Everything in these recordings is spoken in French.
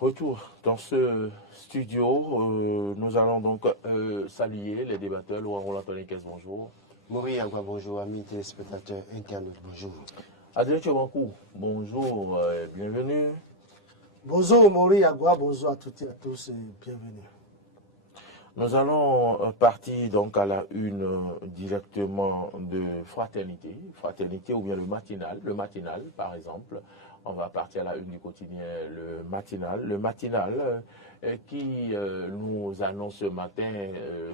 Retour dans ce studio, nous allons donc saluer les débatteurs. Laurent Roland Toniquez, bonjour. Maurice Agua, bonjour, amis téléspectateurs internautes, bonjour. Adrien Tchobankou, bonjour, bienvenue. Bonjour Maurice Agua, bonjour à toutes et à tous et bienvenue. Nous allons partir donc à la une directement de Fraternité ou bien le matinal par exemple. On va partir à la une du quotidien, le matinal qui nous annonce ce matin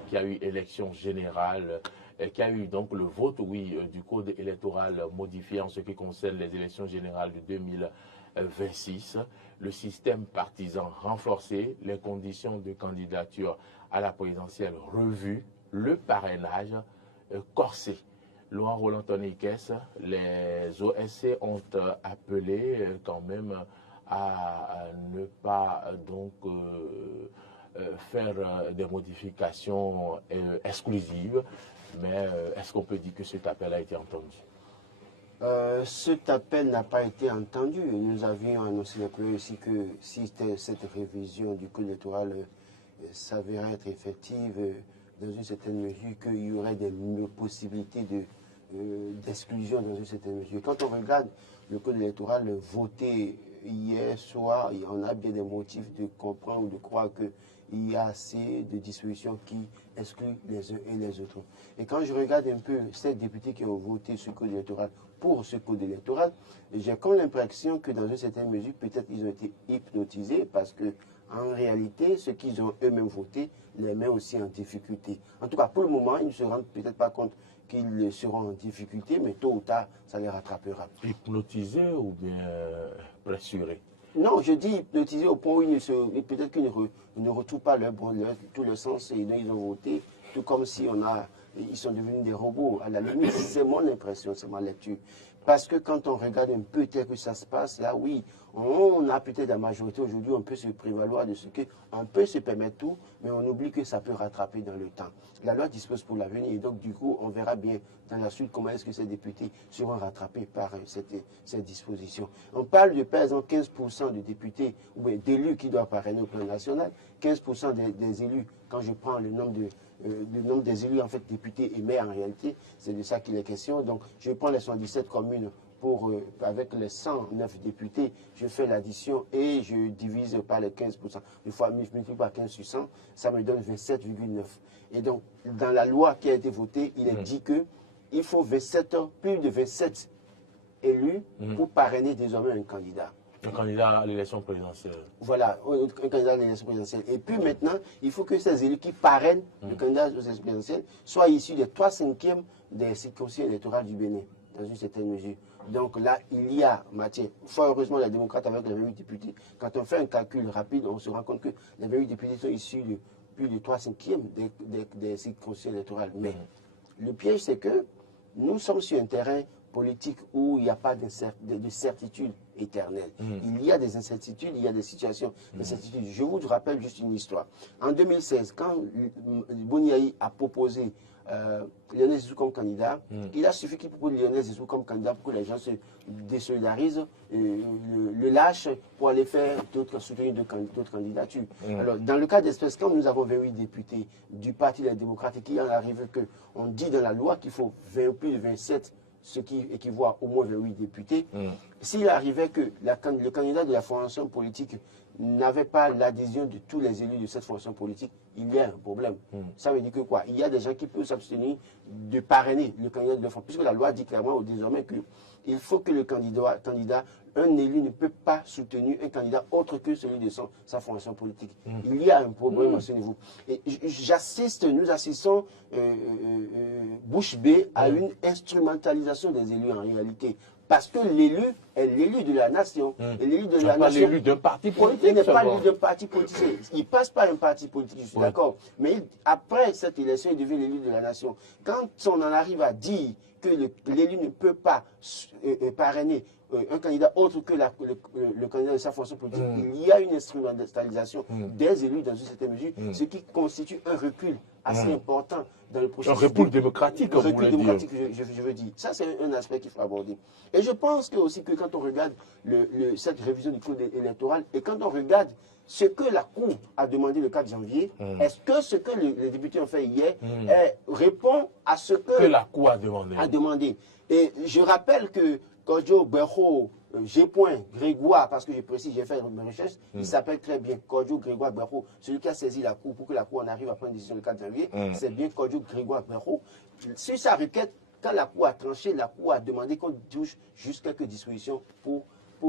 qu'il y a eu élection générale, qu'il y a eu donc le vote, oui, du code électoral modifié en ce qui concerne les élections générales de 2026, le système partisan renforcé, les conditions de candidature à la présidentielle revue, le parrainage corsé. Laurent Roland Toniquez, les OSC ont appelé quand même à ne pas donc faire des modifications exclusives, mais est-ce qu'on peut dire que cet appel a été entendu? Cet appel n'a pas été entendu. Nous avions annoncé aussi que si cette révision du code électoral s'avérait être effective dans une certaine mesure, qu'il y aurait des possibilités d'exclusion dans une certaine mesure. Quand on regarde le code électoral voté hier soir, on a bien des motifs de comprendre ou de croire qu'il y a assez de dispositions qui excluent les uns et les autres. Et quand je regarde un peu ces députés qui ont voté ce code électoral pour ce code électoral, j'ai comme l'impression que dans une certaine mesure, peut-être ils ont été hypnotisés parce que en réalité, ce qu'ils ont eux-mêmes voté les met aussi en difficulté. En tout cas, pour le moment, ils ne se rendent peut-être pas compte qu'ils seront en difficulté, mais tôt ou tard, ça les rattrapera. Hypnotisés ou bien pressurés? Non, je dis hypnotisés au point où peut-être qu'ils ne retrouvent pas tout le sens et ils ont voté, tout comme si ils sont devenus des robots. À la limite, c'est mon impression, c'est ma lecture. Parce que quand on regarde un peu tel que ça se passe, là oui, on a peut-être la majorité aujourd'hui, on peut se prévaloir de ce qu'on peut se permettre tout, mais on oublie que ça peut rattraper dans le temps. La loi dispose pour l'avenir et donc du coup, on verra bien dans la suite comment est-ce que ces députés seront rattrapés par cette disposition. On parle de par exemple 15% de députés ou d'élus qui doivent parrainer au plan national, 15% des élus, quand je prends le nombre des élus, en fait, députés et maires en réalité, c'est de ça qu'il est question. Donc, je prends les 77 communes avec les 109 députés, je fais l'addition et je divise par les 15%. Une fois, je multiplie par 15 sur 100, ça me donne 27,9. Et donc, dans la loi qui a été votée, il est dit qu'il faut plus de 27 élus pour parrainer désormais un candidat. Un candidat à l'élection présidentielle. Voilà, un candidat à l'élection présidentielle. Et puis maintenant, il faut que ces élus qui parrainent le candidat aux élections présidentielles soient issus des 3/5 des circonscriptions électorales du Bénin, dans une certaine mesure. Donc là, il y a matière. Fort heureusement, les démocrates avec les 28 députés, quand on fait un calcul rapide, on se rend compte que les 28 députés sont issus de plus de 3/5 des circonscriptions électorales. Mais le piège, c'est que nous sommes sur un terrain politique où il n'y a pas de certitude éternelle. Il y a des incertitudes, il y a des situations d'incertitude. Je vous rappelle juste une histoire. En 2016, quand Boniaï a proposé Lionel Zizou comme candidat, il a suffi qu'il propose Lionel Zizou comme candidat pour que les gens se désolidarisent, le lâchent pour aller soutenir d'autres candidatures. Alors, dans le cas d'espèce, quand nous avons 28 députés du Parti des démocrates, qui en arrive qu'on dit dans la loi qu'il faut plus de 27, ce qui équivaut à au moins 28 députés, s'il arrivait que le candidat de la formation politique n'avait pas l'adhésion de tous les élus de cette formation politique, il y a un problème. Ça veut dire que quoi? Il y a des gens qui peuvent s'abstenir de parrainer le candidat de la formation, puisque la loi dit clairement désormais qu'il faut que le candidat, un élu ne peut pas soutenir un candidat autre que celui de sa formation politique. Il y a un problème à ce niveau. Et nous assistons bouche bée à une instrumentalisation des élus en réalité. Parce que l'élu est l'élu de la nation. Et l'élu de la nation. L'élu d'un parti politique. Il n'est pas l'élu d'un parti politique. Il passe par un parti politique, je suis d'accord. Mais après cette élection, il devient l'élu de la nation. Quand on en arrive à dire que l'élu ne peut pas parrainer un candidat autre que le candidat de sa fonction politique, il y a une instrumentalisation des élus dans une certaine mesure, ce qui constitue un recul assez important dans le processus. Un recul démocratique, comme vous l'avez dit. Je veux dire. Ça, c'est un aspect qu'il faut aborder. Et je pense que aussi que quand on regarde cette révision du code électoral et quand on regarde ce que la Cour a demandé le 4 janvier, est-ce que ce que les députés ont fait hier répond à ce que la Cour a demandé. Et je rappelle que Kodjo Berho G. Grégoire, parce que je précise, j'ai fait mes recherches, il s'appelle très bien Kodjo Grégoire Berho, celui qui a saisi la Cour pour que la Cour en arrive à prendre une décision le 4 janvier, c'est bien Kodjo Grégoire Berho. Sur sa requête, quand la Cour a tranché, la Cour a demandé qu'on touche juste quelques dispositions pour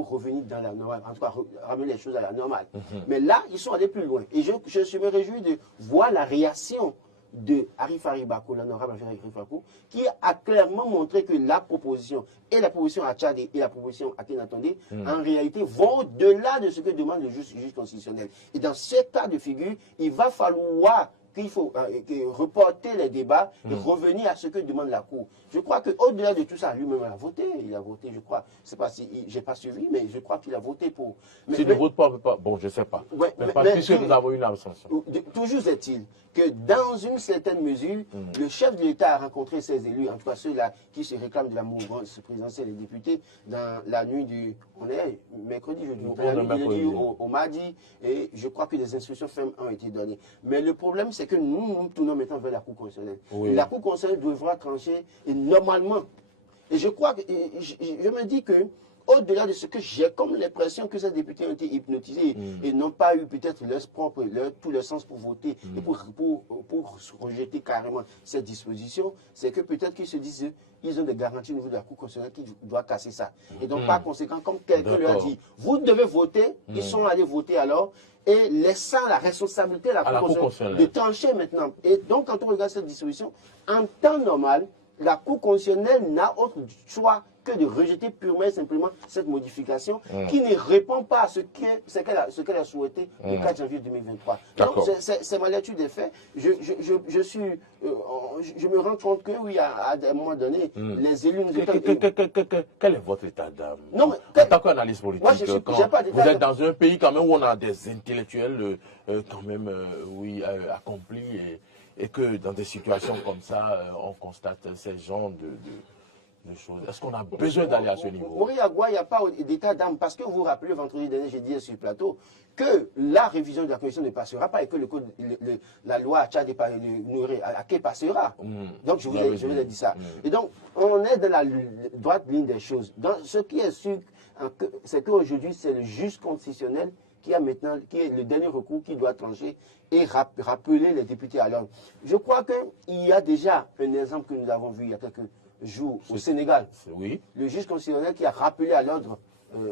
revenir dans la normale, en tout cas ramener les choses à la normale. Mais là, ils sont allés plus loin. Et je me réjouis de voir la réaction de Arif Haribako, l'honorable Arif Haribako, qui a clairement montré que la proposition, et la proposition à Tchad et la proposition à Kénatondé, en réalité, vont au-delà de ce que demande le juge constitutionnel. Et dans ce cas de figure, il va falloir qu'il faut reporter les débats et revenir à ce que demande la Cour. Je crois qu'au-delà de tout ça, lui-même a voté. Il a voté, je crois. Je ne sais pas si j'ai pas suivi, mais je crois qu'il a voté pour. S'il ne vote pas, bon, je ne sais pas. Ouais, puisque nous avons une abstention. Toujours est-il que dans une certaine mesure, le chef de l'État a rencontré ses élus, en tout cas ceux-là qui se réclament de la mouvance présidentielle et députés, dans la nuit du. On est mercredi, jeudi, au mardi, et je crois que des instructions fermes ont été données. Mais le problème, c'est que nous tournons maintenant vers la Cour constitutionnelle. Oui. La Cour constitutionnelle devra trancher, et normalement. Et je crois que, je me dis que, au-delà de ce que j'ai comme l'impression que ces députés ont été hypnotisés et n'ont pas eu peut-être tout leur sens pour voter et pour rejeter carrément cette disposition, c'est que peut-être qu'ils se disent qu'ils ont des garanties au niveau de la Cour constitutionnelle qui doit casser ça. Et donc, par conséquent, comme quelqu'un leur a dit, vous devez voter, ils sont allés voter alors, et laissant la responsabilité à la Cour constitutionnelle de trancher maintenant. Et donc, quand on regarde cette disposition, en temps normal, la Cour constitutionnelle n'a autre choix que de rejeter purement et simplement cette modification qui ne répond pas à ce qu'elle a souhaité le 4 janvier 2023. Donc, c'est ma lecture des faits. Je me rends compte que, oui, à un moment donné, les élus nous Quel est votre état d'âme? Non, en tant qu'analyste politique, moi, vous êtes dans un pays quand même où on a des intellectuels quand même, accomplis et que dans des situations comme ça, on constate ces genres de choses. Est-ce qu'on a besoin d'aller à ce niveau? Maurice Agua, il n'y a pas d'état d'âme, parce que vous vous rappelez, vendredi dernier, j'ai dit sur le plateau, que la révision de la Constitution ne passera pas et que la loi Aké passera. Donc, je vous ai dit ça. Et donc, on est dans la droite ligne des choses. Donc, ce qui est sûr, c'est qu'aujourd'hui, c'est le juge constitutionnel qui est le dernier recours qui doit trancher et rappeler les députés à l'ordre. Je crois qu'il y a déjà un exemple que nous avons vu il y a quelques jours au Sénégal. Oui. Le juge constitutionnel qui a rappelé à l'ordre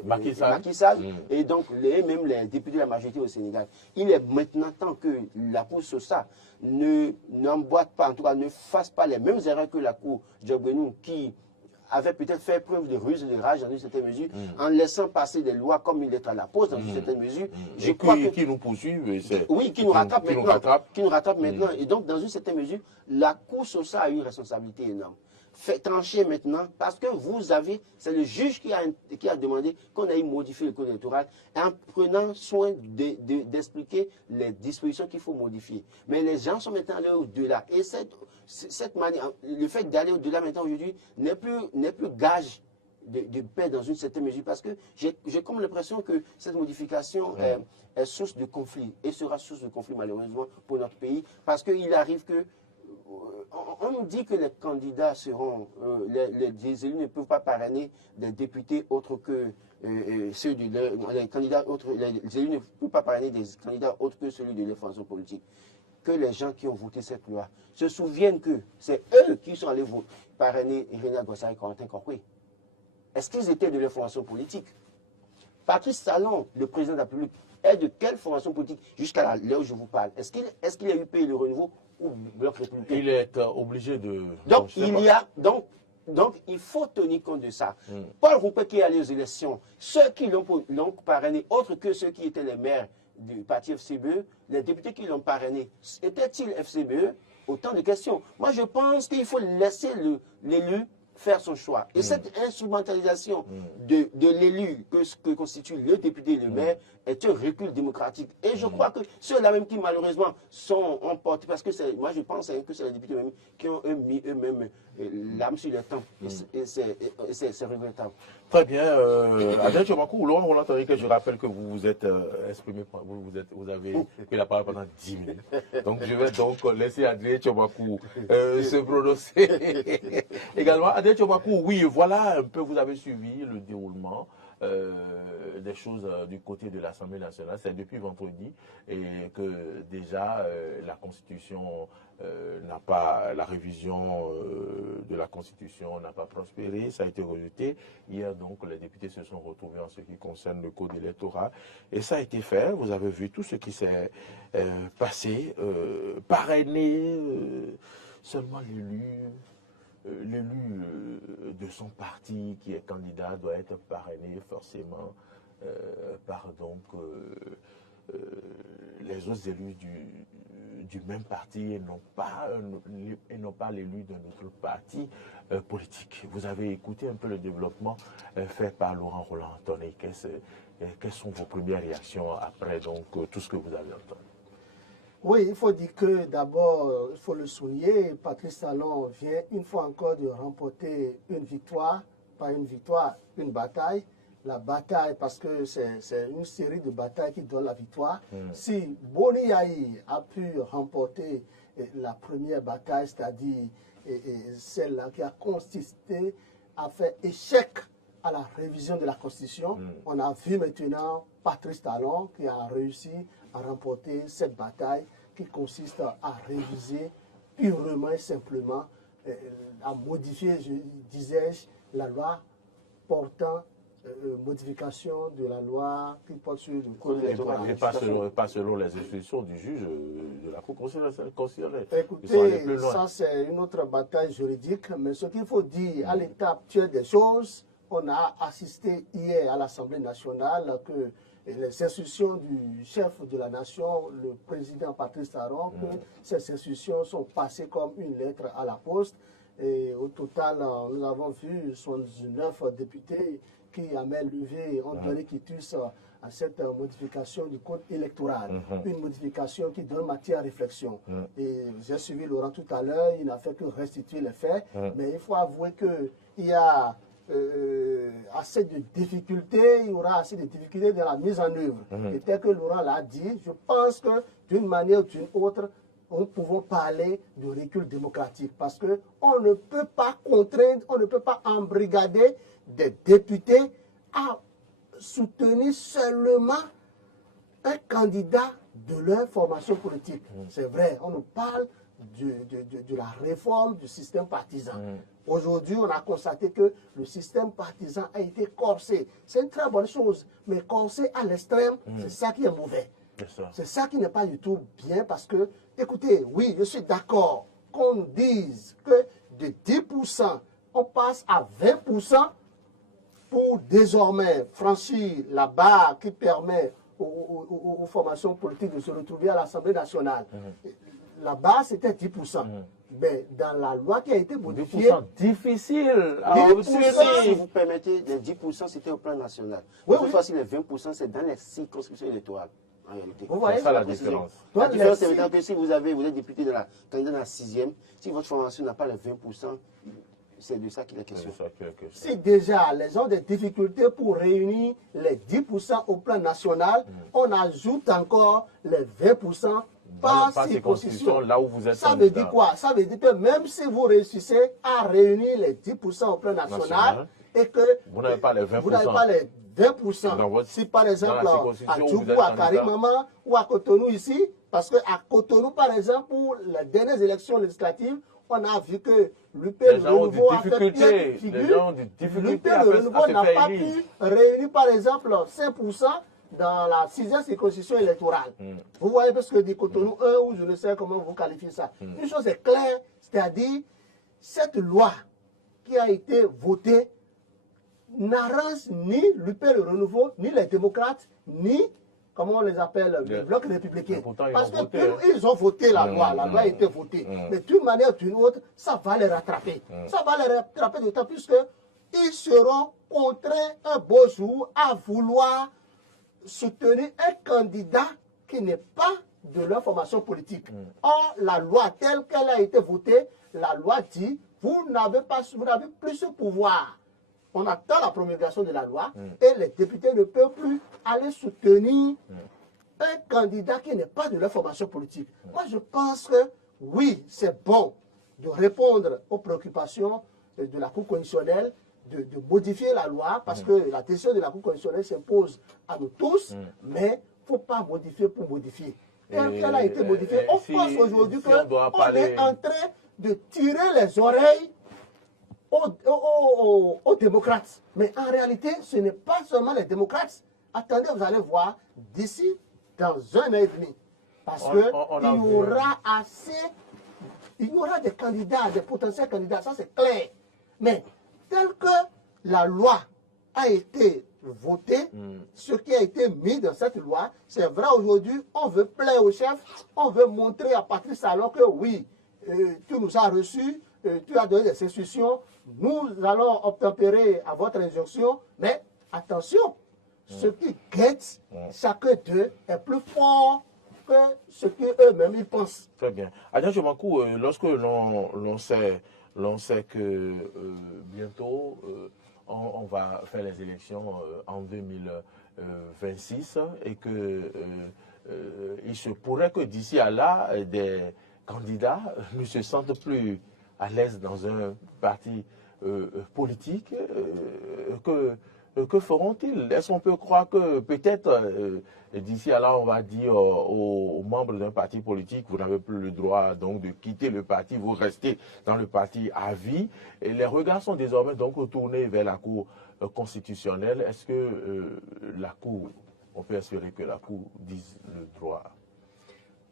Macky Sall et donc même les députés de la majorité au Sénégal. Il est maintenant temps que la Cour Sosa n'emboîte pas, en tout cas ne fasse pas les mêmes erreurs que la Cour Djogbenou qui avait peut-être fait preuve de ruse et de rage dans une certaine mesure, en laissant passer des lois comme il est à la pause dans une certaine mesure. Je crois qui nous poursuit, oui, qui nous rattrape maintenant. Et donc, dans une certaine mesure, la Cour Sosa a une responsabilité énorme. Fait trancher maintenant, parce que c'est le juge qui a demandé qu'on aille modifier le code électoral en prenant soin d'expliquer les dispositions qu'il faut modifier. Mais les gens sont maintenant allés au-delà. Et cette manière, le fait d'aller au-delà maintenant aujourd'hui n'est plus gage de paix dans une certaine mesure, parce que j'ai comme l'impression que cette modification est source de conflit et sera source de conflit malheureusement pour notre pays, parce qu'il arrive que on nous dit que les candidats seront, les élus ne peuvent pas parrainer des députés autres que ceux les candidats autres, les élus ne peuvent pas parrainer des candidats autres que celui de leur formation politique. Que les gens qui ont voté cette loi se souviennent que c'est eux qui sont allés parrainer Irina Gossari et Corentin Kokwe. Est-ce qu'ils étaient de leur formation politique? Patrice Talon, le président de la République, est de quelle formation politique jusqu'à l'heure où je vous parle? Est-ce qu'il a eu payé le renouveau ou bloc républicain? Il est obligé de... Donc, il faut tenir compte de ça. Paul Roupé qui est allé aux élections, ceux qui l'ont parrainé, autres que ceux qui étaient les maires du parti FCBE, les députés qui l'ont parrainé, étaient-ils FCBE? Autant de questions. Moi, je pense qu'il faut laisser l'élu faire son choix. Et cette instrumentalisation de l'élu que constitue le député et le maire est un recul démocratique. Et je crois que ceux-là même qui malheureusement sont emportés, parce que moi je pense que c'est les députés même qui ont mis eux-mêmes l'âme sur le temps. Et c'est regrettable. Très bien. Adrien Tchomakou, Laurent Roland Tonrique, je rappelle que vous vous êtes exprimé, vous avez pris la parole pendant 10 minutes. Donc je vais donc laisser Adrien Tchomakou se prononcer. Également, Adrien Tchomakou, oui, voilà un peu, vous avez suivi le déroulement des choses du côté de l'Assemblée nationale. C'est depuis vendredi et que déjà la Constitution n'a pas, la révision de la Constitution n'a pas prospéré, ça a été rejeté. Hier donc les députés se sont retrouvés en ce qui concerne le code électoral et ça a été fait. Vous avez vu tout ce qui s'est passé, parrainé, seulement l'élu de son parti qui est candidat doit être parrainé forcément par donc les autres élus du même parti et non pas l'élu d'un autre parti politique. Vous avez écouté un peu le développement fait par Laurent Roland Anthony. Quelles sont vos premières réactions après donc tout ce que vous avez entendu? Oui, il faut dire que d'abord, il faut le souligner, Patrice Talon vient une fois encore de remporter une victoire, pas une victoire, une bataille. La bataille, parce que c'est une série de batailles qui donne la victoire. Si Boni Yahi a pu remporter la première bataille, c'est-à-dire celle-là qui a consisté à faire échec à la révision de la Constitution, on a vu maintenant Patrice Talon qui a réussi à remporter cette bataille qui consiste à réviser purement et simplement, à modifier, disais-je, la loi portant modification de la loi qui porte sur le code électoral. Et pas selon les instructions du juge de la Cour constitutionnelle. Écoutez, ça c'est une autre bataille juridique, mais ce qu'il faut dire à l'état actuel des choses, on a assisté hier à l'Assemblée nationale que les instructions du chef de la nation, le président Patrice Talon, que ces instructions sont passées comme une lettre à la poste. Et au total, nous avons vu 79 députés qui à main levée ont donné quitus à cette modification du code électoral. Une modification qui donne matière à réflexion. Et j'ai suivi Laurent tout à l'heure, il n'a fait que restituer les faits. Mais il faut avouer qu'il y a assez de difficultés, il y aura assez de difficultés dans la mise en œuvre. Et tel que Laurent l'a dit, je pense que d'une manière ou d'une autre, nous pouvons parler de recul démocratique parce qu'on ne peut pas contraindre, on ne peut pas embrigader des députés à soutenir seulement un candidat de leur formation politique. C'est vrai, on nous parle de la réforme du système partisan. Aujourd'hui, on a constaté que le système partisan a été corsé. C'est une très bonne chose, mais corsé à l'extrême, c'est ça qui est mauvais. C'est ça qui n'est pas du tout bien parce que, écoutez, oui, je suis d'accord qu'on dise que de 10%, on passe à 20% pour désormais franchir la barre qui permet aux formations politiques de se retrouver à l'Assemblée nationale. La barre, c'était 10%. Mais dans la loi qui a été modifiée... 10% difficile à 10%, si vous permettez, les 10% c'était au plan national. Oui, Cette fois-ci, les 20% c'est dans les circonscriptions électorales. En réalité. Vous voyez ça la différence. La différence, c'est maintenant que si vous êtes député de la candidat dans la 6e, si votre formation n'a pas les 20%, c'est de ça qu'il est question. Si déjà les gens ont des difficultés pour réunir les 10% au plan national, on ajoute encore les 20% par circonscription. Là où vous êtes. Ça veut dire quoi? Ça veut dire que même si vous réussissez à réunir les 10% au plan national et que vous n'avez pas les 20%. Vous n'avez pas les 20%. Si par exemple à Djougou, à Karimama ou à Cotonou ici, parce qu'à Cotonou par exemple, pour les dernières élections législatives, on a vu que l'UP le Renouveau a fait pied de figure. L'UP le Renouveau n'a pas pu réunir par exemple 5% dans la 6e circonscription électorale. Vous voyez parce que dit Cotonou 1 ou je ne sais comment vous qualifiez ça. Une chose est claire, c'est-à-dire cette loi qui a été votée n'arrange ni l'UP le Renouveau, ni les démocrates, ni, comment on les appelle, le bloc républicain. Parce qu'ils ont voté la loi a été votée. Mais d'une manière ou d'une autre, ça va les rattraper. Ça va les rattraper d'autant plus qu'ils seront contraints un beau jour à vouloir soutenir un candidat qui n'est pas de leur formation politique. Or, la loi telle qu'elle a été votée, la loi dit, vous n'avez plus ce pouvoir. on attend la promulgation de la loi et les députés ne peuvent plus aller soutenir un candidat qui n'est pas de leur formation politique. Moi, je pense que oui, c'est bon de répondre aux préoccupations de la Cour constitutionnelle, de modifier la loi, parce que la décision de la Cour constitutionnelle s'impose à nous tous, mais il ne faut pas modifier pour modifier. Et elle a été modifiée. On pense aujourd'hui qu'on est en train de tirer les oreilles aux démocrates. Mais en réalité, ce n'est pas seulement les démocrates. Attendez, vous allez voir, d'ici, dans 1 an et demi, parce qu'il y aura assez, il y aura des candidats, des potentiels candidats, ça c'est clair. Mais tel que la loi a été votée, ce qui a été mis dans cette loi, c'est vrai aujourd'hui, on veut plaire au chef, on veut montrer à Patrice Talon que oui, tu nous as reçus, tu as donné des instructions, nous allons obtempérer à votre injonction, mais attention, ce qui guette chacun d'eux est plus fort que ce qu'eux-mêmes ils pensent. Très bien. Adrien Jomankou, lorsque l'on sait que bientôt on va faire les élections en 2026 et que il se pourrait que d'ici à là, des candidats ne se sentent plus à l'aise dans un parti politique, que feront-ils? Est-ce qu'on peut croire que peut-être d'ici à là, on va dire aux membres d'un parti politique, vous n'avez plus le droit donc de quitter le parti, vous restez dans le parti à vie. Et les regards sont désormais donc tournés vers la Cour constitutionnelle. Est-ce que la Cour, on peut espérer que la Cour dise le droit?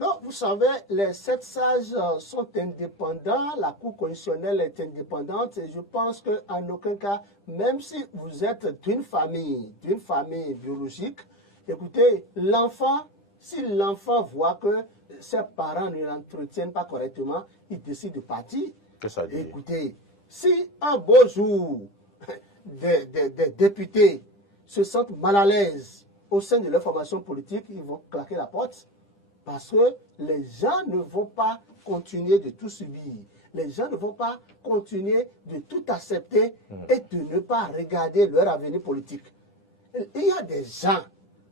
Non, vous savez, les 7 sages sont indépendants, la Cour constitutionnelle est indépendante et je pense qu'en aucun cas, même si vous êtes d'une famille biologique, écoutez, l'enfant, si l'enfant voit que ses parents ne l'entretiennent pas correctement, il décide de partir. Que ça dit? Écoutez, si un beau jour, des députés se sentent mal à l'aise au sein de leur formation politique, ils vont claquer la porte. Parce que les gens ne vont pas continuer de tout subir. Les gens ne vont pas continuer de tout accepter et de ne pas regarder leur avenir politique. Il y a des gens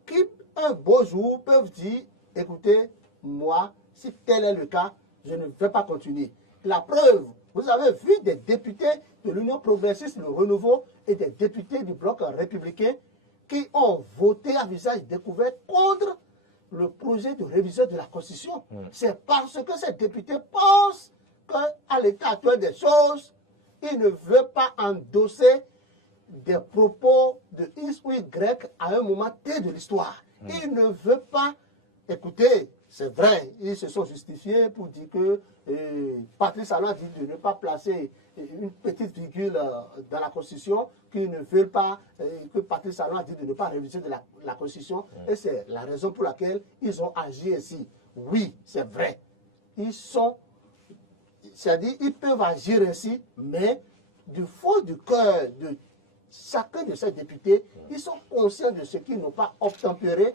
qui, un beau jour, peuvent dire, écoutez, moi, si tel est le cas, je ne vais pas continuer. La preuve, vous avez vu des députés de l'Union progressiste, le Renouveau, et des députés du bloc républicain qui ont voté à visage découvert contre le projet de révision de la Constitution. C'est parce que ces députés pensent qu'à l'état actuel des choses, ils ne veulent pas endosser des propos de X ou Y à un moment T de l'histoire. Ils ne veulent pas, écoutez, c'est vrai, ils se sont justifiés pour dire que Patrice Talon a dit de ne pas placer une petite virgule dans la Constitution, qu'ils ne veulent pas, que Patrice Talon a dit de ne pas réviser de la Constitution, et c'est la raison pour laquelle ils ont agi ainsi. Oui, c'est vrai. Ils sont, c'est-à-dire, ils peuvent agir ainsi, mais du fond du cœur de chacun de ces députés, ils sont conscients de ce qu'ils n'ont pas obtempéré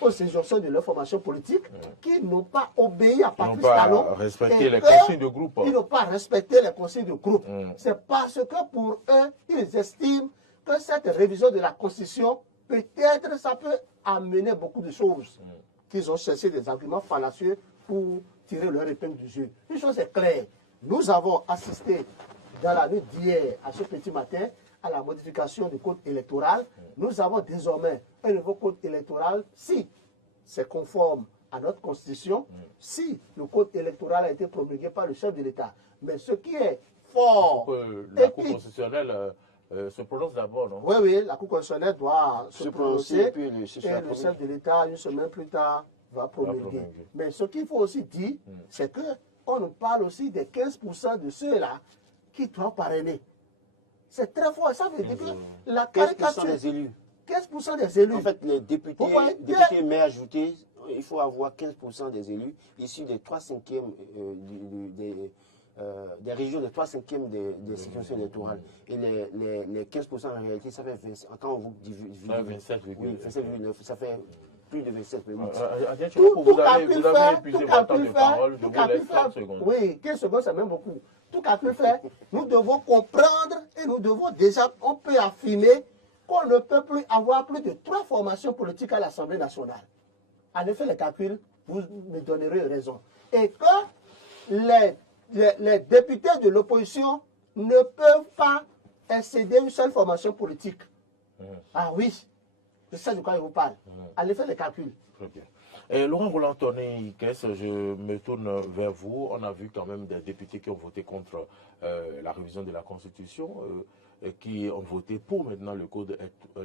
aux injonctions de leur formation politique, qui n'ont pas obéi à Patrice Talon. Respecté les consignes de groupe. Ils n'ont pas respecté les consignes de groupe. C'est parce que pour eux, ils estiment que cette révision de la Constitution, peut-être ça peut amener beaucoup de choses. Qu'ils ont cherché des arguments fallacieux pour tirer leur épingle du jeu. Une chose est claire, nous avons assisté dans la nuit d'hier à ce petit matin à la modification du code électoral. Nous avons désormais un nouveau code électoral, si c'est conforme à notre constitution, si le code électoral a été promulgué par le chef de l'État. Mais ce qui est fort... la Cour constitutionnelle se prononce d'abord, non? Oui, oui, la Cour constitutionnelle doit se prononcer et puis le chef de l'État, une semaine plus tard, va promulguer. Mais ce qu'il faut aussi dire, c'est qu'on nous parle aussi des 15% de ceux-là qui doivent parrainer. C'est très fort. Ça veut dire que la caricature... 15% des élus. 15% des élus. En fait, les députés, mais ajoutés, il faut avoir 15% des élus issus des 3/5e des régions de 3/5e des circonscriptions électorales. Et les 15% en réalité, ça fait 20, quand vous divisez 27,9, ça fait plus de 27,8. Vous avez épuisé votre temps de parole, je vous laisse 30 secondes. Oui, 15 secondes, c'est même beaucoup. Tout calcul fait, nous devons comprendre Et nous devons déjà, on peut affirmer qu'on ne peut plus avoir plus de 3 formations politiques à l'Assemblée nationale. En effet, les calculs, vous me donnerez raison. Et que les députés de l'opposition ne peuvent pas excéder une seule formation politique. Ah oui, c'est ça de quoi je vous parle. Allez faire les calculs. Très bien. Et Laurent Roland-Tonné, je me tourne vers vous. On a vu quand même des députés qui ont voté contre la révision de la Constitution, qui ont voté pour maintenant le code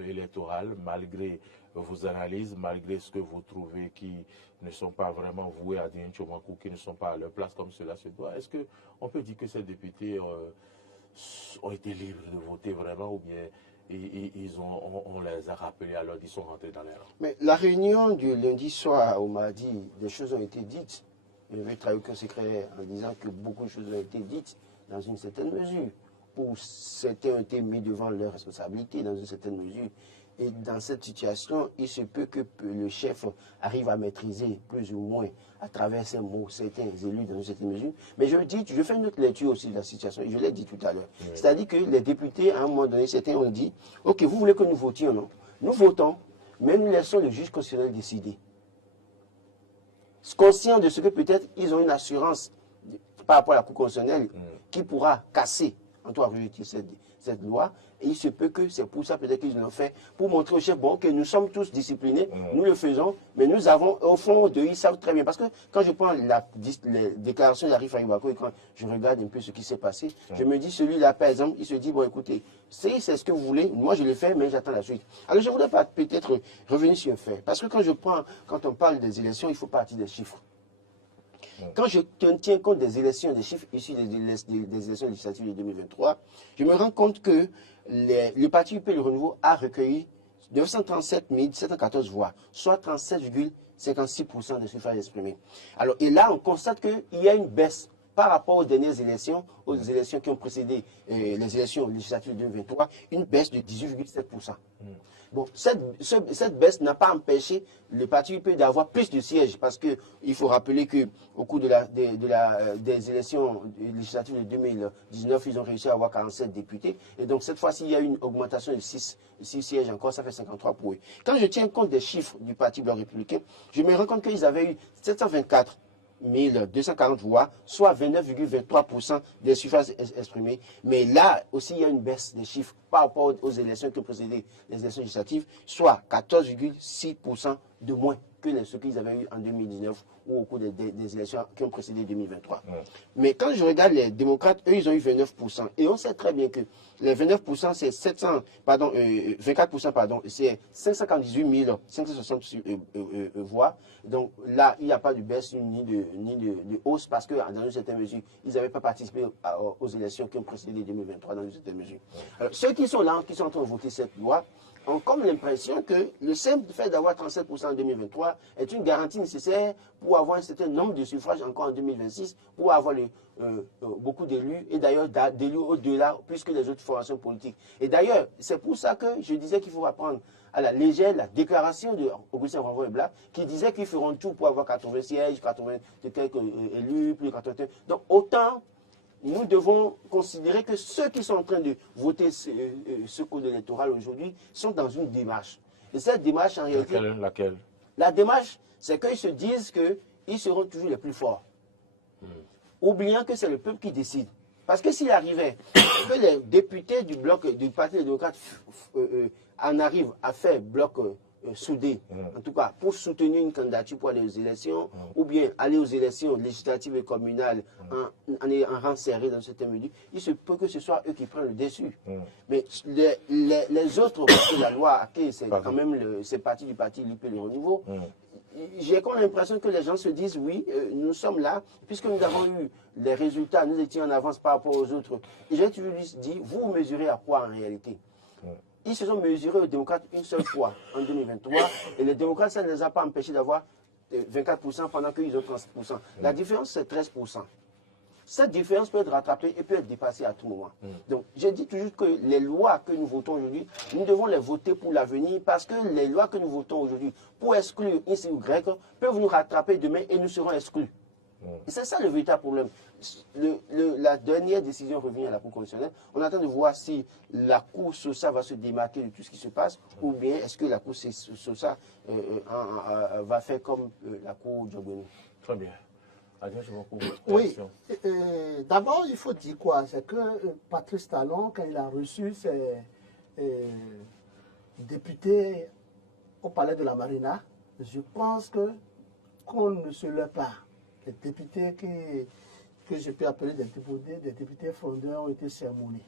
électoral, malgré vos analyses, malgré ce que vous trouvez qui ne sont pas vraiment voués à Dieng Tchomakou, qui ne sont pas à leur place comme cela se doit. Est-ce qu'on peut dire que ces députés ont été libres de voter vraiment, ou bien on les a rappelés alors ils sont rentrés dans l'erreur? Mais la réunion du lundi soir au mardi, des choses ont été dites. Je ne vais trahir aucun secret en disant que beaucoup de choses ont été dites dans une certaine mesure. Où certains ont été mis devant leurs responsabilités dans une certaine mesure. Et dans cette situation, il se peut que le chef arrive à maîtriser plus ou moins à travers ses mots certains élus dans une certaine mesure. Mais je fais une autre lecture aussi de la situation, et je l'ai dit tout à l'heure. Oui. C'est-à-dire que les députés, à un moment donné, certains ont dit, ok, vous voulez que nous votions, non? Nous votons, mais nous laissons le juge constitutionnel décider. Conscient de ce que peut-être ils ont une assurance par rapport à la Cour constitutionnelle qui pourra casser, en tout cas, cette loi, et il se peut que c'est pour ça peut-être qu'ils l'ont fait, pour montrer au chef, bon, que nous sommes tous disciplinés, nous le faisons, mais nous avons, au fond d'eux, ils savent très bien, parce que quand je prends les déclarations d'Arif Aïbako et quand je regarde un peu ce qui s'est passé, je me dis, celui-là, par exemple, il se dit, bon, écoutez, c'est ce que vous voulez, moi je le fais, mais j'attends la suite. Alors je voudrais peut-être revenir sur un fait, parce que quand on parle des élections, il faut partir des chiffres. Quand je tiens compte des élections, des chiffres issus des élections législatives de 2023, je me rends compte que le Parti UP Le Renouveau a recueilli 937 714 voix, soit 37,56% des suffrages exprimés. Alors, et là, on constate qu'il y a une baisse par rapport aux dernières élections, aux élections qui ont précédé les élections législatives de 2023, une baisse de 18,7%. Bon, cette baisse n'a pas empêché le Parti UP d'avoir plus de sièges, parce qu'il faut rappeler qu'au cours des élections législatives de 2019, ils ont réussi à avoir 47 députés. Et donc cette fois-ci, il y a une augmentation de 6 sièges encore, ça fait 53 pour eux. Quand je tiens compte des chiffres du Parti Blanc Républicain, je me rends compte qu'ils avaient eu 724 240 voix, soit 29,23% des suffrages exprimés. Mais là aussi, il y a une baisse des chiffres par rapport aux élections qui ont précédé les élections législatives, soit 14,6% de moins que ce qu'ils avaient eu en 2019 ou au cours des élections qui ont précédé 2023. Mais quand je regarde les démocrates, eux, ils ont eu 29%. Et on sait très bien que les 29%, c'est 24%, pardon, c'est 518 560 voix. Donc là, il n'y a pas de baisse ni de hausse, parce que dans une certaine mesure, ils n'avaient pas participé aux élections qui ont précédé 2023 dans une certaine mesure. Alors, ceux qui sont là, qui sont en train de voter cette loi, ont comme l'impression que le simple fait d'avoir 37% en 2023 est une garantie nécessaire pour avoir un certain nombre de suffrages encore en 2026, pour avoir beaucoup d'élus, et d'ailleurs d'élus au-delà, plus que les autres formations politiques. Et d'ailleurs, c'est pour ça que je disais qu'il faut apprendre à la légère la déclaration d'Augustin Ronvo-Ebla, qui disait qu'ils feront tout pour avoir 80 sièges, 80 de quelques élus, plus de 81. Donc autant nous devons considérer que ceux qui sont en train de voter ce code électoral aujourd'hui sont dans une démarche. Et cette démarche, en réalité... Laquelle? La démarche, c'est qu'ils se disent qu'ils seront toujours les plus forts. Oubliant que c'est le peuple qui décide. Parce que s'il arrivait que les députés du Parti démocrate en arrivent à faire bloc soudé, en tout cas pour soutenir une candidature pour aller aux élections, ou bien aller aux élections législatives et communales en rang serré dans cette mesure, il se peut que ce soit eux qui prennent le dessus. Mais les autres, parce que la loi, c'est quand même c'est parti du Parti UP Le Renouveau, j'ai comme l'impression que les gens se disent, oui, nous sommes là, puisque nous avons eu les résultats, nous étions en avance par rapport aux autres. Et j'ai toujours dit, vous mesurez à quoi en réalité? Ils se sont mesurés aux démocrates une seule fois en 2023, et les démocrates, ça ne les a pas empêchés d'avoir 24% pendant qu'ils ont 37%. La différence, c'est 13%. Cette différence peut être rattrapée et peut être dépassée à tout moment. Donc, je dis toujours que les lois que nous votons aujourd'hui, nous devons les voter pour l'avenir, parce que les lois que nous votons aujourd'hui pour exclure X ou Y peuvent nous rattraper demain et nous serons exclus. Et c'est ça le véritable problème. La dernière décision revient à la Cour constitutionnelle. On attend de voir si la Cour Sosa va se démarquer de tout ce qui se passe, ou bien est-ce que la Cour Sosa va faire comme la Cour Djoboueni. Très bien. Adrien, je vous pose une Oui. question. D'abord, il faut dire quoi? C'est que Patrice Talon, quand il a reçu ses députés au palais de la Marina, je pense qu'on ne se leurre pas. Les députés que je peux appeler des députés fondeurs ont été sermonnés.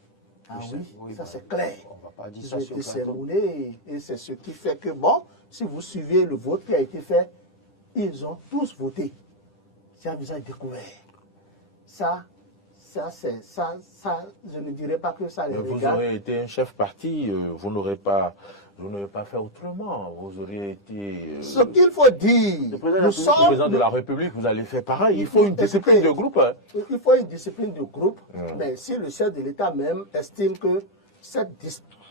Ah oui, ça c'est clair. On va pas dire Ils ça ont sur été le plateau. sermonnés et c'est ce qui fait que, bon, si vous suivez le vote qui a été fait, ils ont tous voté. C'est un visage découvert. Ça, je ne dirais pas que ça les Vous regarde. aurez été un chef parti, vous n'aurez pas fait autrement. Vous aurez été Ce qu'il faut dire, Le président de la nous République, sommes... le président de la République, vous allez faire pareil. Il faut une discipline de groupe. Hein. Il faut une discipline de groupe, Mm. mais si le chef de l'État même estime que cette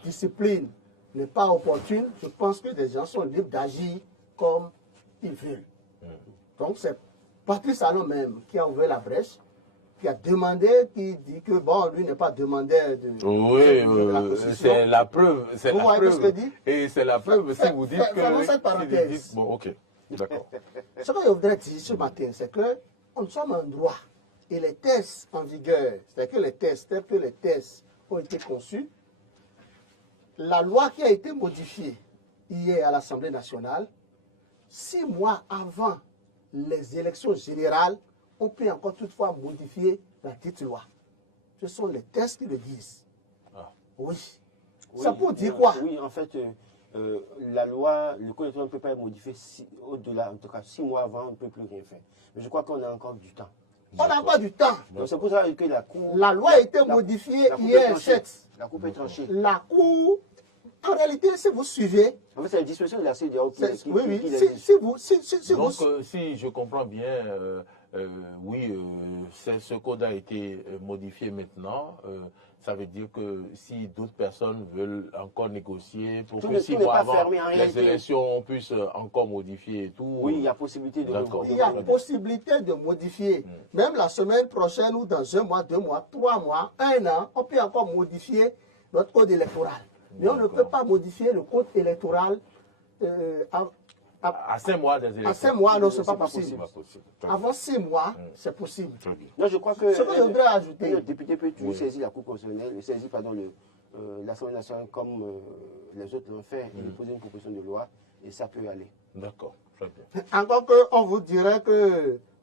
discipline n'est pas opportune, je pense que les gens sont libres d'agir comme ils veulent. Donc c'est Patrice Talon même qui a ouvert la brèche, qui a demandé, qui dit que bon, lui n'est pas demandeur de la Oui, Constitution. c'est la preuve. C'est Vous la voyez preuve. ce que je dis? Et c'est la preuve si vous dites que... Fermons cette si vous parenthèse. dites- Bon, ok, d'accord. Ce que je voudrais dire ce matin, c'est que nous sommes en droit. Et les tests en vigueur, c'est-à-dire que les tests, tels que les tests ont été conçus, la loi qui a été modifiée hier à l'Assemblée nationale, 6 mois avant les élections générales, on peut encore toutefois modifier la dite loi. Ce sont les tests qui le disent. Ah. Oui. Oui, Ça pour dire quoi? Oui, en fait, la loi, le code électoral ne peut pas être modifié au-delà, en tout cas 6 mois avant, on ne peut plus rien faire. Mais je crois qu'on a encore du temps. On n'a pas du temps. Donc c'est pour ça que la Cour... La loi a été la- modifiée la Cour peut hier trancher. 7. La Cour peut trancher. La Cour, en réalité, si vous suivez, En fait, c'est la disposition de la CEDEAO qui oui, oui, qui l'a si dit. Donc, vous, si je comprends bien, oui, ce code a été modifié maintenant. Ça veut dire que si d'autres personnes veulent encore négocier pour Tout que n'est- 6 tout n'est mois pas avant fermé en les réalité. élections puissent encore modifier et tout. Oui, il y a possibilité de... D'accord. il y a possibilité de modifier. Même la semaine prochaine ou dans 1 mois, 2 mois, 3 mois, 1 an, on peut encore modifier notre code électoral. Mais on ne peut pas modifier le code électoral À 5 mois des élections. à 5 mois, non, c'est pas pas possible. Pas possible. Très bien. Avant 6 mois, c'est possible. Très bien. Non, je crois que... Ce que je voudrais ajouter, Le député peut toujours saisir la Cour constitutionnelle, saisir l'Assemblée nationale comme les autres l'ont fait, et déposer une proposition de loi, et ça peut aller. D'accord. Très bien. encore qu'on vous dirait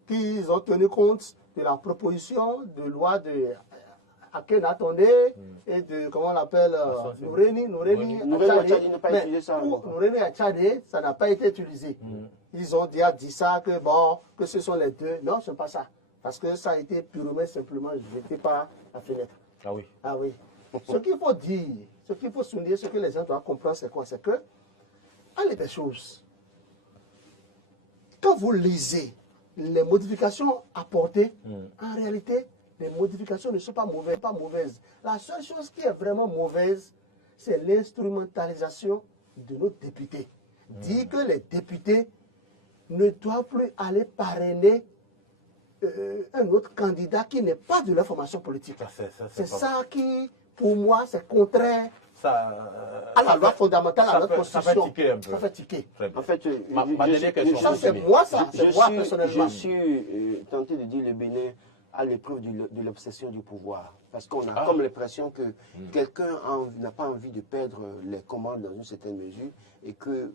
qu'ils ont tenu compte de la proposition de loi de Akhenatonde et de, comment on l'appelle, Noureni Achadi n'a pas Mais utilisé ça. pour Noureni Achadi, ça n'a pas été utilisé. Ils ont déjà dit ça, que bon, que ce sont les deux. Non, ce n'est pas ça. Parce que ça a été purement simplement jeté par la fenêtre. Ah oui. Ah oui. Ce qu'il faut dire, ce qu'il faut souligner, ce que les gens doivent comprendre, c'est quoi? C'est que, allez des choses, quand vous lisez les modifications apportées, en réalité, les modifications ne sont pas mauvaises. La seule chose qui est vraiment mauvaise, c'est l'instrumentalisation de nos députés. Dire que les députés ne doivent plus aller parrainer un autre candidat qui n'est pas de leur formation politique. C'est pas- ça qui, pour moi, c'est contraire Ça, à la loi fondamentale, à notre ça fait constitution. tiquer un peu. Ça fait tiquer. Très bien. En fait, Ma dernière question. Ça, c'est moi, ça. C'est moi, personnellement. Je suis tenté de dire le Bénin à l'épreuve de l'obsession du pouvoir. Parce qu'on a comme l'impression que quelqu'un n'a pas envie de perdre les commandes dans une certaine mesure et que...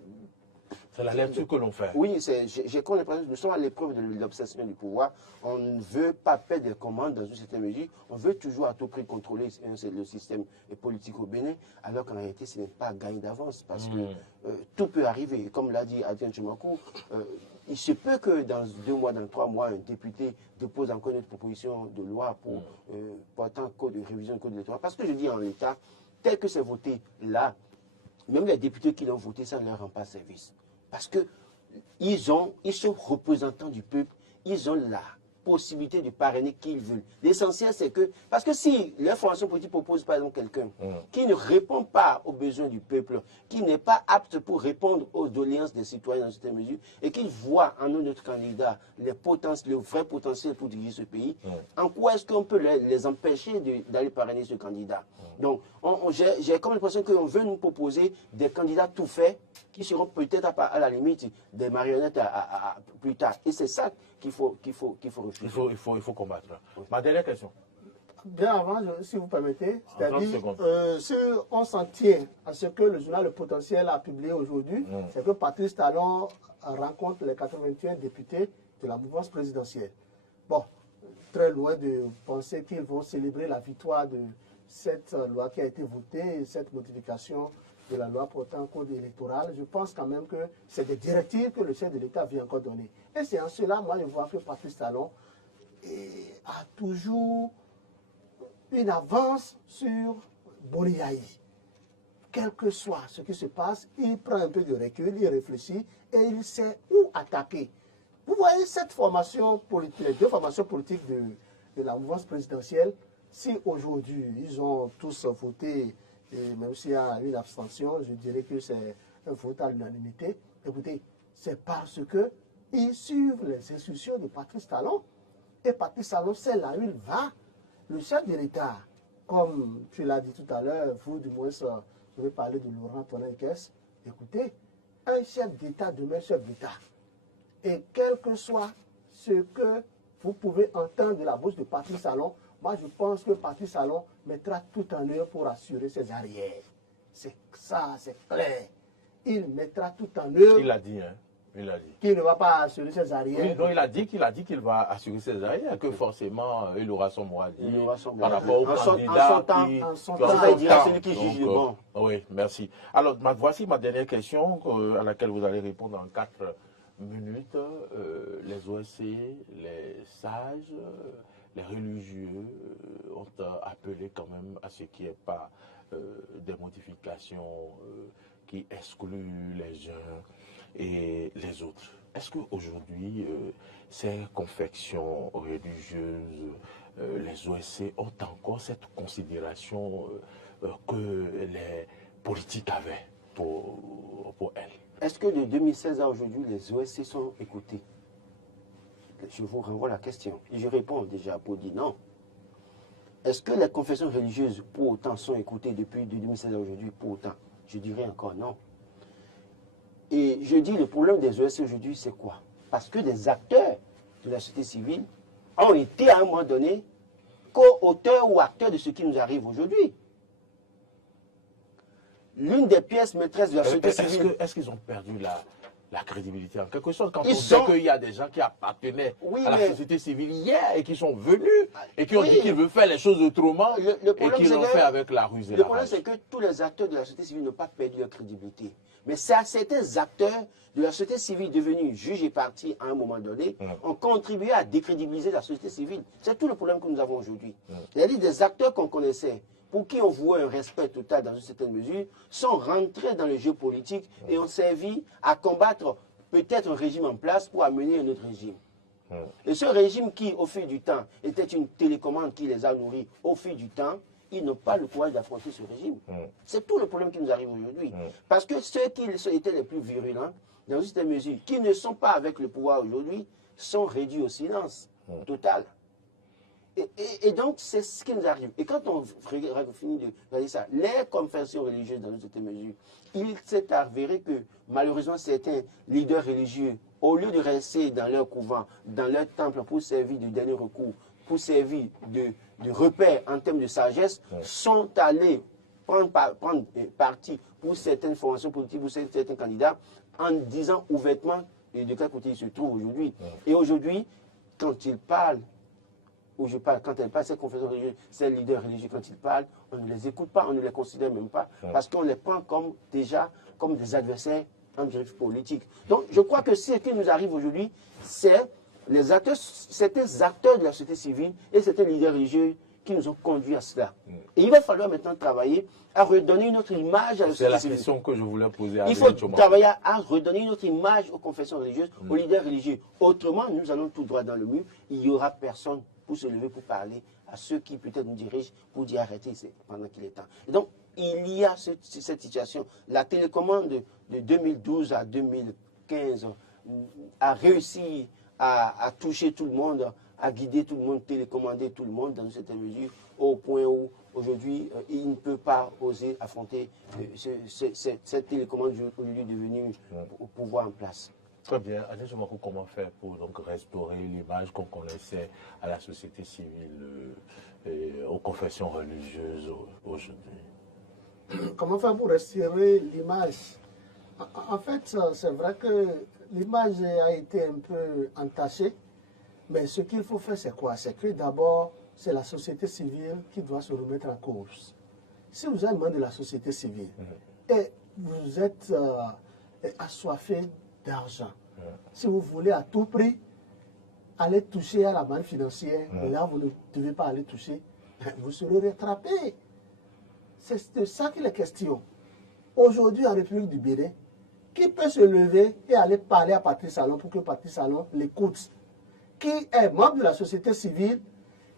C'est la lecture que l'on fait. Oui, j'ai comme l'impression que nous sommes à l'épreuve de l'obsession du pouvoir. On ne veut pas perdre les commandes dans une certaine mesure. On veut toujours à tout prix contrôler le système politique au Bénin, alors qu'en réalité, ce n'est pas gagné d'avance. Parce que tout peut arriver. Comme l'a dit Adrien Tchoumakou, il se peut que dans 2 mois, dans 3 mois, un député dépose encore une proposition de loi pour portant code de révision du code électoral. Parce que je dis en l'état, tel que c'est voté là, même les députés qui l'ont voté, ça ne leur rend pas service. Parce qu'ils sont représentants du peuple, ils ont possibilité de parrainer qui ils veulent. L'essentiel, c'est que, parce que si leur formation politique propose par exemple quelqu'un qui ne répond pas aux besoins du peuple, qui n'est pas apte pour répondre aux doléances des citoyens dans cette mesure, et qu'ils voient en nous notre candidat le vrai potentiel pour diriger ce pays, en quoi est-ce qu'on peut les empêcher d'aller parrainer ce candidat? Donc, j'ai comme l'impression qu'on veut nous proposer des candidats tout faits qui seront peut-être à la limite des marionnettes plus tard. Et c'est ça qu'il faut refuser. Il faut combattre. Ma dernière question. Bien avant, si vous permettez, c'est-à-dire, 30 secondes. si on s'en tient à ce que le journal Le Potentiel a publié aujourd'hui, c'est que Patrice Talon rencontre les 81 députés de la mouvance présidentielle. Bon, très loin de penser qu'ils vont célébrer la victoire de cette loi qui a été votée, cette modification de la loi portant code électoral. Je pense quand même que c'est des directives que le chef de l'État vient encore donner. Et c'est en cela, moi, je vois que Patrice Talon a toujours une avance sur Boriaï. Quel que soit ce qui se passe, il prend un peu de recul, il réfléchit et il sait où attaquer. Vous voyez cette formation politique, les deux formations politiques de la mouvance présidentielle, si aujourd'hui ils ont tous voté, et même s'il y a une abstention, je dirais que c'est un vote à l'unanimité. Écoutez, c'est parce qu'ils suivent les instructions de Patrice Talon. Et Patrice Talon sait là où il va. Le chef de l'État, comme tu l'as dit tout à l'heure, vous du moins, je vais parler de Laurent Tonnenkes. Écoutez, un chef d'État demeure chef d'État. Et quel que soit ce que vous pouvez entendre de la bouche de Patrice Talon, moi je pense que Patrice Talon mettra tout en œuvre pour assurer ses arrières. C'est ça, c'est clair. Il mettra tout en œuvre. Il l'a dit, hein. Il a dit. Qu'il ne va pas assurer ses arrières. Oui, donc il a dit qu'il va assurer ses arrières, que forcément il aura son mot à dire. Il aura son mot par à rapport au dire. candidat En son qui temps, en il dira temps. celui qui juge le Donc, bon. oui, merci. Alors, voici ma dernière question à laquelle vous allez répondre en 4 minutes. Les OSC, les sages, les religieux ont appelé quand même à ce qu'il n'y ait pas des modifications qui excluent les uns et les autres. Est-ce qu'aujourd'hui, ces confections religieuses, les OSC ont encore cette considération que les politiques avaient pour elles? Est-ce que de 2016 à aujourd'hui, les OSC sont écoutés? Je vous renvoie la question. Et je réponds déjà pour dire non. Est-ce que les confessions religieuses, pour autant, sont écoutées depuis de 2016 à aujourd'hui? Pour autant, je dirais encore non. Et je dis, le problème des OSC aujourd'hui, c'est quoi? Parce que des acteurs de la société civile ont été à un moment donné co-auteurs ou acteurs de ce qui nous arrive aujourd'hui. L'une des pièces maîtresses de la société civile... Est-ce qu'ils ont perdu la crédibilité en quelque sorte quand Ils on sait sont- qu'il y a des gens qui appartenaient Oui, à la mais- société civile hier et qui sont venus et qui ont Oui. dit qu'ils veulent faire les choses autrement Le et problème, qui c'est l'ont que- fait avec la ruse et Le la problème, rage. c'est que tous les acteurs de la société civile n'ont pas perdu leur crédibilité. Mais certains acteurs de la société civile devenus juges et partis à un moment donné ont contribué à décrédibiliser la société civile. C'est tout le problème que nous avons aujourd'hui. C'est-à-dire des acteurs qu'on connaissait, pour qui on vouait un respect total dans une certaine mesure, sont rentrés dans le jeu politique et ont servi à combattre peut-être un régime en place pour amener un autre régime. Et ce régime qui, au fil du temps, était une télécommande qui les a nourris au fil du temps, ils n'ont pas le courage d'affronter ce régime. C'est tout le problème qui nous arrive aujourd'hui. Parce que ceux qui étaient les plus virulents, dans une certaine mesure, qui ne sont pas avec le pouvoir aujourd'hui, sont réduits au silence total. Et donc, c'est ce qui nous arrive. Et quand on finit de regarder ça, les confessions religieuses, dans une certaine mesure, il s'est avéré que, malheureusement, certains leaders religieux, au lieu de rester dans leur couvent, dans leur temple pour servir de dernier recours, pour servir de repère en termes de sagesse, sont allés prendre parti pour certaines formations politiques, pour certains candidats, en disant ouvertement de quel côté ils se trouvent aujourd'hui. Et aujourd'hui, quand ils parlent, quand elles parlent, ces confessions religieuses, ces leaders religieux, quand ils parlent, on ne les écoute pas, on ne les considère même pas, parce qu'on les prend comme des adversaires en direct politique. Donc, je crois que ce qui nous arrive aujourd'hui, c'est certains acteurs de la société civile et certains leaders religieux qui nous ont conduits à cela. Et il va falloir maintenant travailler à redonner une autre image à la C'est la société civile. question que je voulais poser à Il faut Adrien travailler à redonner une autre image aux confessions religieuses, aux leaders religieux. Autrement, nous allons tout droit dans le mur. Il n'y aura personne pour se lever, pour parler à ceux qui peut-être nous dirigent, pour dire arrêtez pendant qu'il est temps. Et donc, il y a cette situation. La télécommande de 2012 à 2015 a réussi à toucher tout le monde, à guider tout le monde, télécommander tout le monde dans une certaine mesure, au point où aujourd'hui, il ne peut pas oser affronter cette télécommande aujourd'hui devenue au pouvoir en place. Très bien. Adrien Somakou, comment faire pour donc restaurer l'image qu'on connaissait à la société civile, aux confessions religieuses aujourd'hui? Comment faire pour restaurer l'image? En fait, c'est vrai que l'image a été un peu entachée, mais ce qu'il faut faire, c'est quoi? C'est que d'abord, c'est la société civile qui doit se remettre en cause. Si vous êtes membre de la société civile et vous êtes assoiffé d'argent, si vous voulez à tout prix aller toucher à la manne financière, et là vous ne devez pas aller toucher, vous serez rattrapé. C'est de ça qu'il est question. Aujourd'hui, en République du Bénin, qui peut se lever et aller parler à Patrice Talon pour que Patrice Talon l'écoute? Qui est membre de la société civile?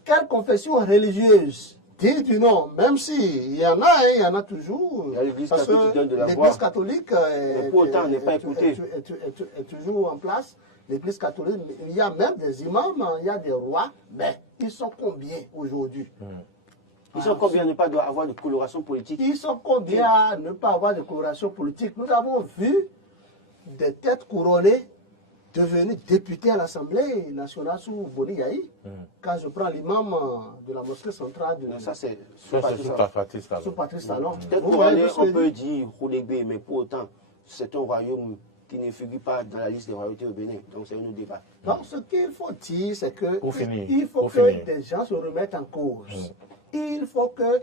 Quelle confession religieuse? Dit du nom, même s'il y en a, il y en a toujours. Il y a l'Église catholique qui donne de la voix. L'Église catholique est toujours en place. L'Église catholique, il y a même des imams, il y a des rois, mais ils sont combien aujourd'hui? Ils sont combien à ne pas avoir de coloration politique? Ils sont combien à ne pas avoir de coloration politique? Nous avons vu des têtes couronnées devenir députés à l'Assemblée nationale sous Boni Yahi. Quand je prends l'imam de la mosquée centrale de... Ça, c'est sous Patrice Talon. Peut-être qu'on peut dire Roulébé, mais pour autant, c'est un royaume qui ne figure pas dans la liste des royautés au Bénin. Donc c'est un autre débat. Donc ce qu'il faut dire, c'est que il faut que des gens se remettent en cause. Il faut que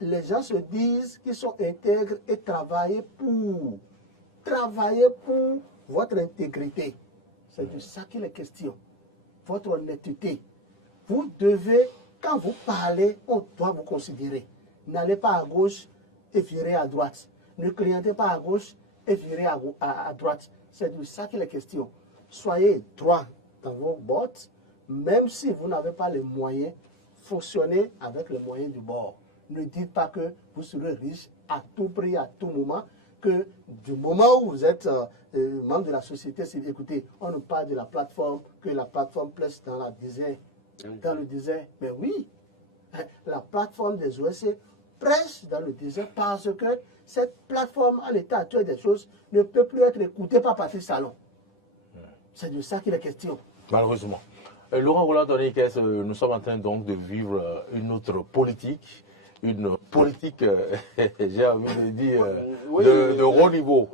les gens se disent qu'ils sont intègres et travailler pour votre intégrité. C'est de ça qu'il est question. Votre honnêteté. Vous devez, quand vous parlez, on doit vous considérer. N'allez pas à gauche et virez à droite. Ne clientez pas à gauche et virez à droite. C'est de ça qu'il est question. Soyez droit dans vos bottes, même si vous n'avez pas les moyens, fonctionnez avec les moyens du bord. Ne dites pas que vous serez riche à tout prix, à tout moment, que du moment où vous êtes membre de la société civile, écoutez, on nous parle de la plateforme, que la plateforme presse dans le désert. Mais oui, la plateforme des OSC presse dans le désert parce que cette plateforme, à l'état actuel des choses, ne peut plus être écoutée par Patrice Talon. C'est de ça qu'il est question. Malheureusement. Laurent Roland-Tonnikès, nous sommes en train donc de vivre une autre politique. Une politique, j'ai envie de dire, de haut niveau.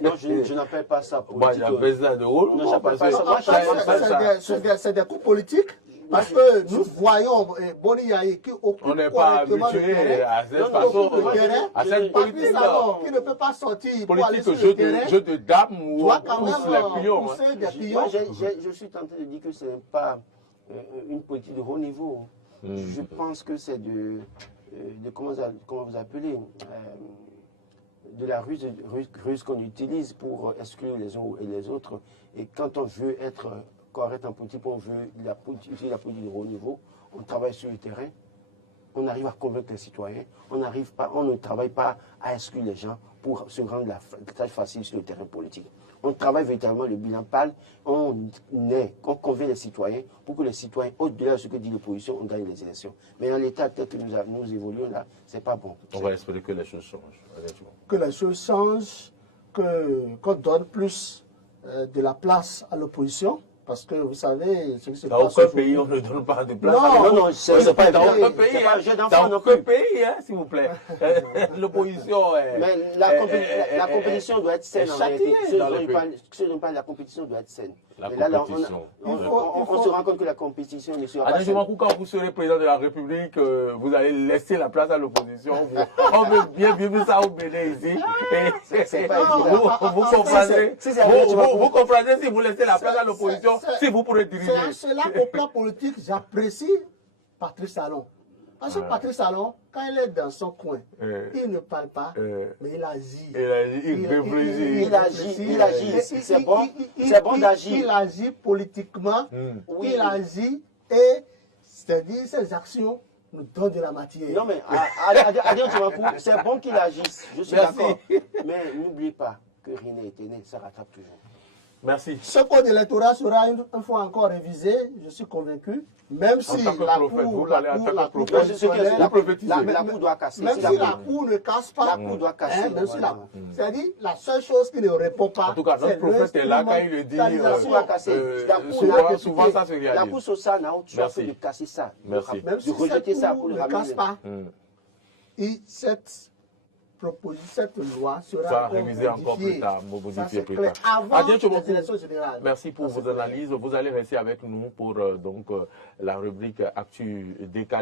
Non, je n'appelle pas ça politique. Moi, j'appelle ça de haut niveau. C'est des coups politiques. Parce que nous voyons Boni Yahi qui occupe on n'est pas habitué à cette façon, à cette politique qui ne peut pas sortir pour aller politique sur le terrain. jeu de dames ou quand même les pions. pousser des pions. Je suis tenté de dire que ce n'est pas une politique de haut niveau. Je pense que c'est de comment vous appelez, de la ruse qu'on utilise pour exclure les uns et les autres. Et quand on veut être correct en politique, on veut utiliser la politique de haut niveau, on travaille sur le terrain, on arrive à convaincre les citoyens, on ne travaille pas à exclure les gens pour se rendre la tâche facile sur le terrain politique. On travaille véritablement le bilan pâle, on convainc les citoyens pour que les citoyens, au-delà de ce que dit l'opposition, on gagne les élections. Mais dans l'état tel que nous évoluons là, c'est pas bon. On va espérer que les choses changent. Que les choses changent, qu'on donne plus de la place à l'opposition. Parce que vous savez, ce qui se passe dans aucun pays, on ne donne pas de place. Non, c'est pas dans aucun pays. Dans aucun pays, s'il vous plaît. L'opposition est. Mais la compétition doit être saine en réalité. Ceux dont parle, la compétition doit être saine. La compétition. On se rend compte que la compétition ne sera pas saine. Quand vous serez président de la République, vous allez laisser la place à l'opposition. On veut bien vivre ça au Bénin ici. Vous comprendrez. Vous comprendrez si vous laissez la place à l'opposition. Si vous pourrez diriger. C'est cela qu'au plan politique, j'apprécie Patrice Talon. Parce que Patrice Talon, quand il est dans son coin, il ne parle pas, mais il agit. Il réfléchit. Il agit. C'est bon d'agir. Il agit politiquement, Oui. il agit et, c'est-à-dire, ses actions nous donnent de la matière. Non, mais Adrien Tchoumakou, c'est bon qu'il agisse. Je suis Merci. d'accord. Mais n'oubliez pas que rien n'est éternel, ça rattrape toujours. Merci. Ce code électoral sera une fois encore révisé, je suis convaincu, même si tant que la prophète, vous Cour parlez en tant que prophète. constitutionnelle, La prophétisez. Cour doit casser. même Si si la Cour ne casse pas, La Cour doit casser. même si Voilà. c'est-à-dire la seule chose qui ne répond pas, En tout cas, notre c'est prophète est là quand il le dit. La Cour doit casser. La Cour Souvent, ça se La réalise. Cour sociale n'a autre choix Merci. que de casser ça. Merci. même De si cette rejeter ça Cour pour le ne casse ramener. pas, cette loi Ça sera réviser encore plus tard, Ça, modifier c'est plus clair. tard. Avant Adrien Tchoumakou, les élections générales. merci pour Ça, c'est vos clair. analyses. Vous allez rester avec nous pour la rubrique Actu décalée.